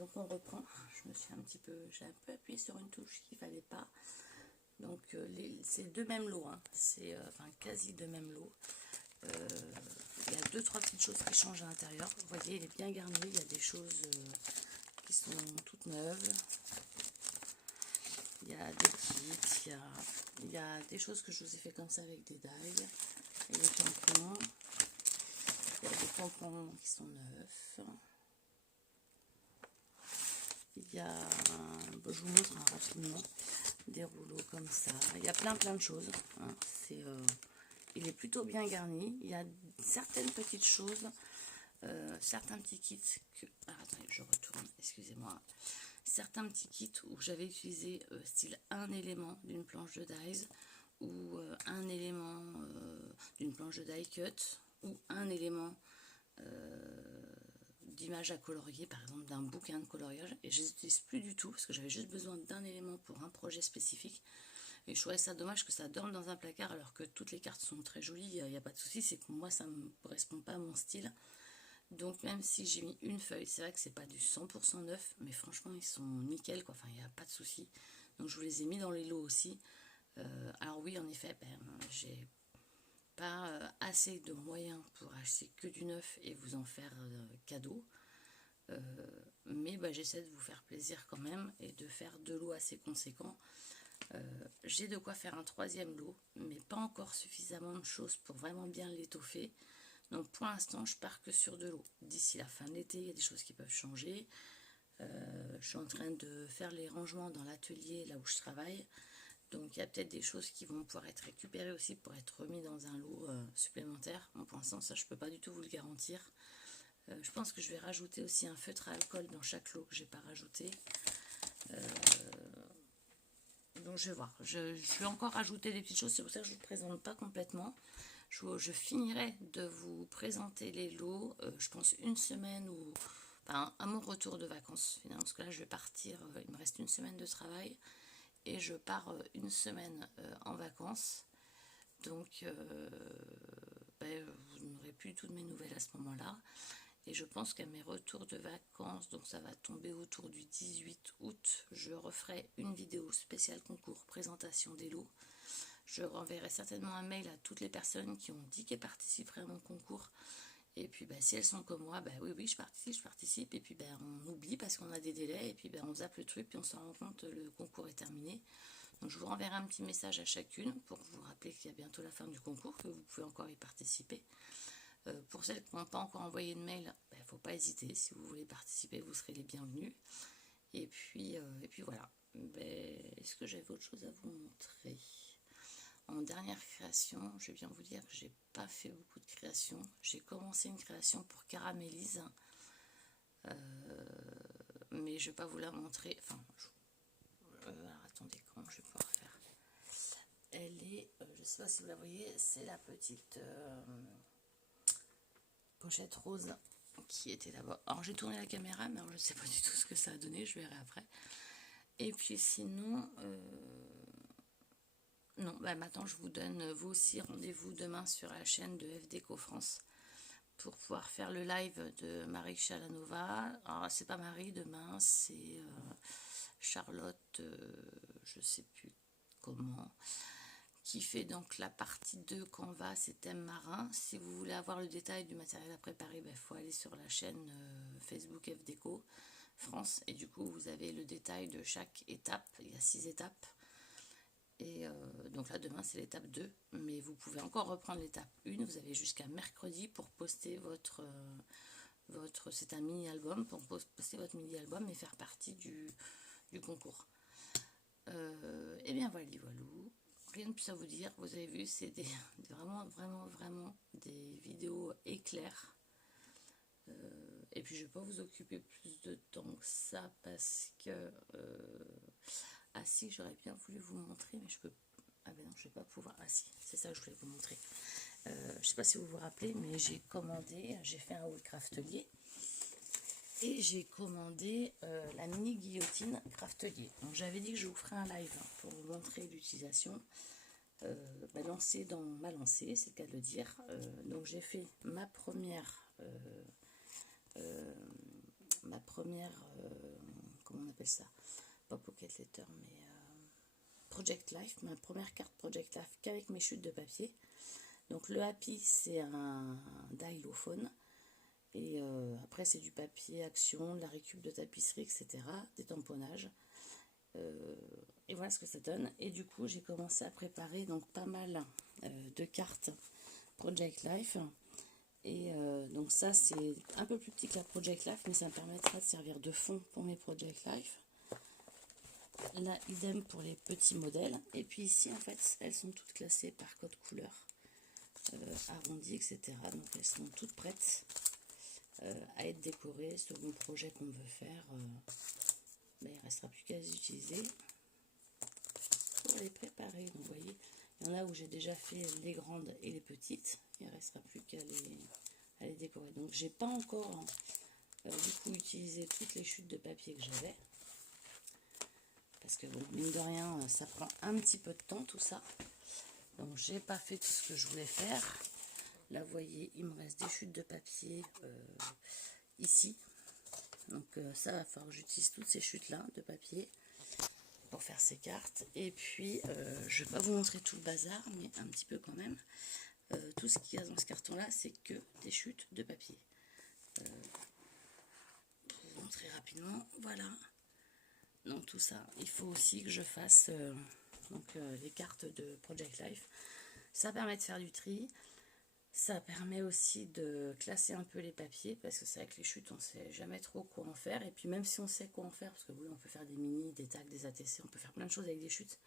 donc on reprend. J'ai un peu appuyé sur une touche qu'il fallait pas. Donc c'est deux mêmes lots, hein. C'est enfin quasi deux mêmes lots. Il y a deux trois petites choses qui changent à l'intérieur. Vous voyez, il est bien garni. Il y a des choses qui sont toutes neuves. Il y a des kits, il y a des choses que je vous ai fait comme ça avec des dagues et des tampons. Il y a des tampons qui sont neufs. Il y a, je vous montre rapidement, des rouleaux comme ça. Il y a plein de choses. Hein. Il est plutôt bien garni. Il y a certaines petites choses, certains petits kits que... Ah, attendez, je retourne, excusez-moi. Certains petits kits où j'avais utilisé style un élément d'une planche de dies ou un élément d'une planche de die cut ou un élément d'image à colorier, par exemple d'un bouquin de coloriage, et je les utilise plus du tout parce que j'avais juste besoin d'un élément pour un projet spécifique. Et je trouvais ça dommage que ça dorme dans un placard alors que toutes les cartes sont très jolies, il n'y a pas de souci, c'est que moi ça ne me correspond pas à mon style. Donc même si j'ai mis une feuille, c'est vrai que c'est pas du 100% neuf, mais franchement ils sont nickel quoi, enfin il n'y a pas de souci. Donc je vous les ai mis dans les lots aussi. Alors oui en effet, j'ai pas assez de moyens pour acheter que du neuf et vous en faire cadeau. Mais j'essaie de vous faire plaisir quand même et de faire deux lots assez conséquents. J'ai de quoi faire un troisième lot, mais pas encore suffisamment de choses pour vraiment bien l'étoffer. Donc pour l'instant, je pars que sur deux lots. D'ici la fin de l'été, il y a des choses qui peuvent changer. Je suis en train de faire les rangements dans l'atelier là où je travaille. Donc il y a peut-être des choses qui vont pouvoir être récupérées aussi pour être remis dans un lot supplémentaire. Bon, pour l'instant, ça je peux pas du tout vous le garantir. Je pense que je vais rajouter aussi un feutre à alcool dans chaque lot que j'ai pas rajouté. Donc je vais voir. Je vais encore rajouter des petites choses. C'est pour ça que je ne vous présente pas complètement. Je finirai de vous présenter les lots, je pense une semaine ou enfin, à mon retour de vacances. Finalement, parce que là, je vais partir. Il me reste une semaine de travail et je pars une semaine en vacances. Donc, vous n'aurez plus du tout de mes nouvelles à ce moment-là. Et je pense qu'à mes retours de vacances, donc ça va tomber autour du 18 août, je referai une vidéo spéciale concours présentation des lots. Je renverrai certainement un mail à toutes les personnes qui ont dit qu'elles participeraient à mon concours. Et puis si elles sont comme moi, oui, je participe. Et puis on oublie parce qu'on a des délais. Et puis on zappe le truc, puis on s'en rend compte, le concours est terminé. Donc je vous renverrai un petit message à chacune pour vous rappeler qu'il y a bientôt la fin du concours, que vous pouvez encore y participer. Pour celles qui n'ont pas encore envoyé de mail, il ne faut pas hésiter. Si vous voulez participer, vous serez les bienvenus. Et puis voilà. Est-ce que j'avais autre chose à vous montrer ? En dernière création, je vais bien vous dire que j'ai pas fait beaucoup de créations. J'ai commencé une création pour Caramélise, mais je vais pas vous la montrer. Enfin, alors, attendez, comment je vais pouvoir faire ? Elle est, je sais pas si vous la voyez, c'est la petite pochette rose qui était là-bas. Alors j'ai tourné la caméra, mais alors, je sais pas du tout ce que ça a donné. Je verrai après. Et puis sinon. Non, maintenant je vous donne vous aussi rendez-vous demain sur la chaîne de FDéco France pour pouvoir faire le live de Marie Chalanova. Alors c'est pas Marie demain, c'est Charlotte, je sais plus comment, qui fait donc la partie 2 Canva, c'est thème marin. Si vous voulez avoir le détail du matériel à préparer, il faut aller sur la chaîne Facebook FDéco France et du coup vous avez le détail de chaque étape. Il y a 6 étapes. Et donc là, demain, c'est l'étape 2. Mais vous pouvez encore reprendre l'étape 1. Vous avez jusqu'à mercredi pour poster votre c'est un mini-album, pour poster votre mini-album et faire partie du concours. Et bien, voilà. Rien de plus à vous dire. Vous avez vu, c'est vraiment des vidéos éclairs. Et puis, je ne vais pas vous occuper plus de temps que ça parce que... Ah si, j'aurais bien voulu vous montrer, mais je peux... Ah ben non, je vais pas pouvoir... Ah si, c'est ça que je voulais vous montrer. Je sais pas si vous vous rappelez, mais j'ai fait un haul craftelier. Et j'ai commandé la mini guillotine craftelier. Donc j'avais dit que je vous ferais un live pour vous montrer l'utilisation. Lancée dans ma lancée, c'est le cas de le dire. Donc j'ai fait ma première première, comment on appelle ça, pas Pocket Letter, mais Project Life, ma première carte Project Life qu'avec mes chutes de papier. Donc le Happy, c'est un dialophone. Et après, c'est du papier action, de la récup de tapisserie, etc. Des tamponnages. Et voilà ce que ça donne. Et du coup, j'ai commencé à préparer donc pas mal de cartes Project Life. Et donc ça, c'est un peu plus petit que la Project Life, mais ça me permettra de servir de fond pour mes Project Life. Là, idem pour les petits modèles. Et puis ici, en fait, elles sont toutes classées par code couleur, arrondi, etc. Donc elles sont toutes prêtes à être décorées selon le projet qu'on veut faire. Mais il ne restera plus qu'à les utiliser pour les préparer. Donc vous voyez, il y en a où j'ai déjà fait les grandes et les petites. Il ne restera plus qu'à les décorer. Donc j'ai pas encore du coup utilisé toutes les chutes de papier que j'avais. Parce que bon, mine de rien, ça prend un petit peu de temps tout ça. Donc j'ai pas fait tout ce que je voulais faire. Là vous voyez, il me reste des chutes de papier ici. Donc ça va falloir que j'utilise toutes ces chutes là de papier pour faire ces cartes. Et puis je vais pas vous montrer tout le bazar, mais un petit peu quand même. Tout ce qu'il y a dans ce carton là, c'est que des chutes de papier. Pour vous montrer rapidement, voilà. Donc tout ça, il faut aussi que je fasse les cartes de Project Life. Ça permet de faire du tri. Ça permet aussi de classer un peu les papiers, parce que c'est avec les chutes, on ne sait jamais trop quoi en faire. Et puis même si on sait quoi en faire, parce que oui, on peut faire des mini, des tags, des ATC, on peut faire plein de choses avec des chutes.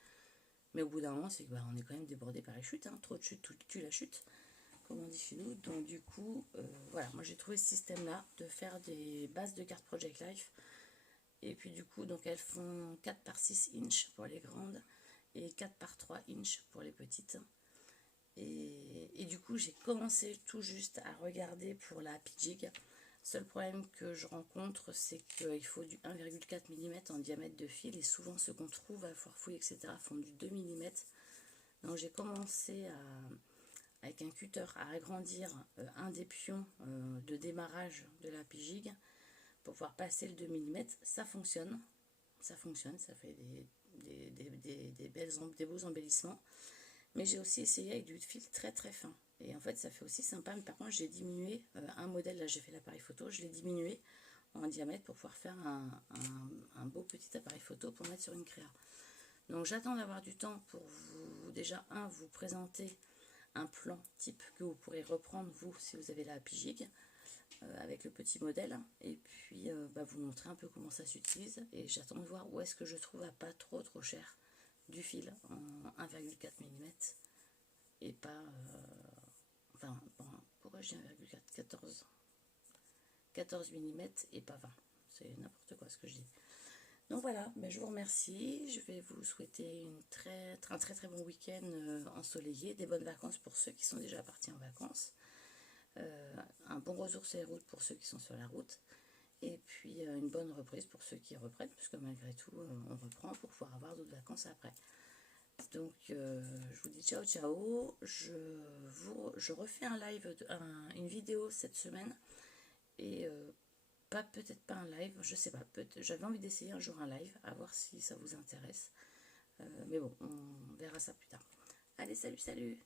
Mais au bout d'un moment, c'est que on est quand même débordé par les chutes. Hein. Trop de chutes, tout tue la chute, comme on dit chez nous. Donc du coup, voilà, moi j'ai trouvé ce système-là de faire des bases de cartes Project Life. Et puis du coup, donc elles font 4 par 6 inches pour les grandes et 4 par 3 inches pour les petites. Et du coup, j'ai commencé tout juste à regarder pour la Happy Jig. Seul problème que je rencontre, c'est qu'il faut du 1,4 mm en diamètre de fil. Et souvent, ceux qu'on trouve à Foire-Fouille, etc., font du 2 mm. Donc, j'ai commencé avec un cutter à agrandir un des pions de démarrage de la Happy Jig pour pouvoir passer le 2 mm. Ça fonctionne. Ça fonctionne. Ça fait des beaux embellissements. Mais j'ai aussi essayé avec du fil très très fin. Et en fait, ça fait aussi sympa. Mais par contre, j'ai diminué un modèle. Là, j'ai fait l'appareil photo. Je l'ai diminué en diamètre pour pouvoir faire un beau petit appareil photo pour mettre sur une créa. Donc, j'attends d'avoir du temps pour vous, déjà, vous présenter un plan type que vous pourrez reprendre, vous, si vous avez la Happy Jig, avec le petit modèle. Et puis, vous montrer un peu comment ça s'utilise. Et j'attends de voir où est-ce que je trouve à pas trop cher du fil en 1,4 mm et pas pourquoi j'ai 1,4 14 mm et pas 20, c'est n'importe quoi ce que je dis. Donc voilà, je vous remercie, je vais vous souhaiter un très bon week-end ensoleillé, des bonnes vacances pour ceux qui sont déjà partis en vacances, un bon retour sur les routes pour ceux qui sont sur la route. Et puis une bonne reprise pour ceux qui reprennent, puisque malgré tout, on reprend pour pouvoir avoir d'autres vacances après. Donc, je vous dis ciao, ciao. Je refais un live, une vidéo cette semaine. Et peut-être pas un live, je sais pas. J'avais envie d'essayer un jour un live, à voir si ça vous intéresse. Mais bon, on verra ça plus tard. Allez, salut, salut!